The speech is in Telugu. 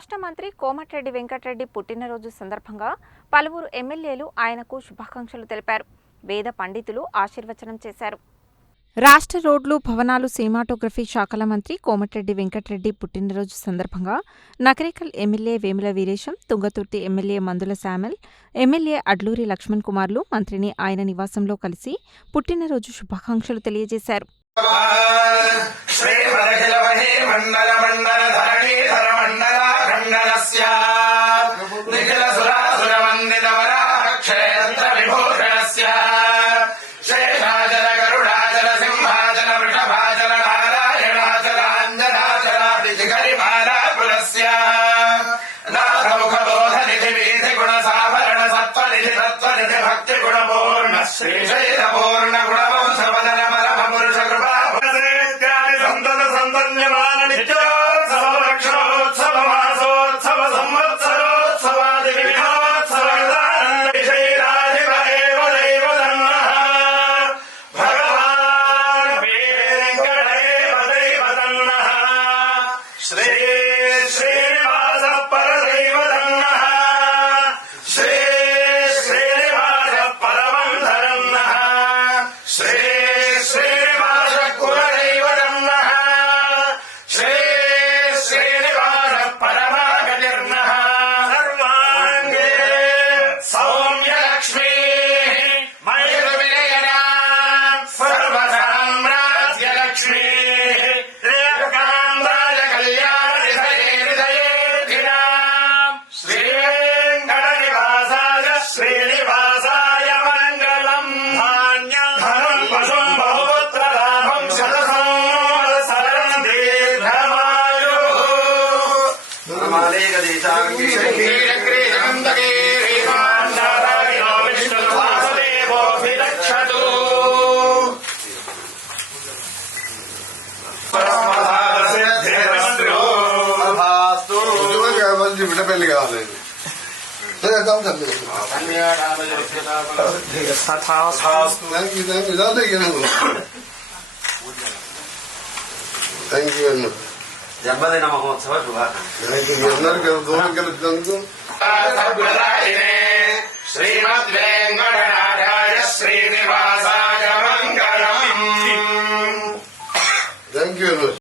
రాష్ట్ర మంత్రి కోమటిరెడ్డి వెంకటరెడ్డి పుట్టినరోజు సందర్భంగా పలువురు ఎమ్మెల్యేలు ఆయనకు శుభాకాంక్షలు తెలిపారు. వేద పండితులు ఆశీర్వచనం చేశారు. రాష్ట్ర రోడ్లు, భవనాలు, సినిమాటోగ్రఫీ శాఖల మంత్రి కోమటిరెడ్డి వెంకటరెడ్డి పుట్టినరోజు సందర్భంగా నకరేకల్ ఎమ్మెల్యే వేముల వీరేశం, తుంగతుర్తి ఎమ్మెల్యే మందుల శామ్యూల్, ఎమ్మెల్యే అడ్లూరి లక్ష్మణ్ కుమార్లు మంత్రిని ఆయన నివాసంలో కలిసి పుట్టినరోజు శుభాకాంక్షలు తెలియజేశారు. బిడ్డపల్లి కావాలి. జన్మదిన మహోత్సవ శుభాకాంక్షలు. దూరం కలిపినందుకు శ్రీమద్ వెంకటనాథాయ శ్రీనివాస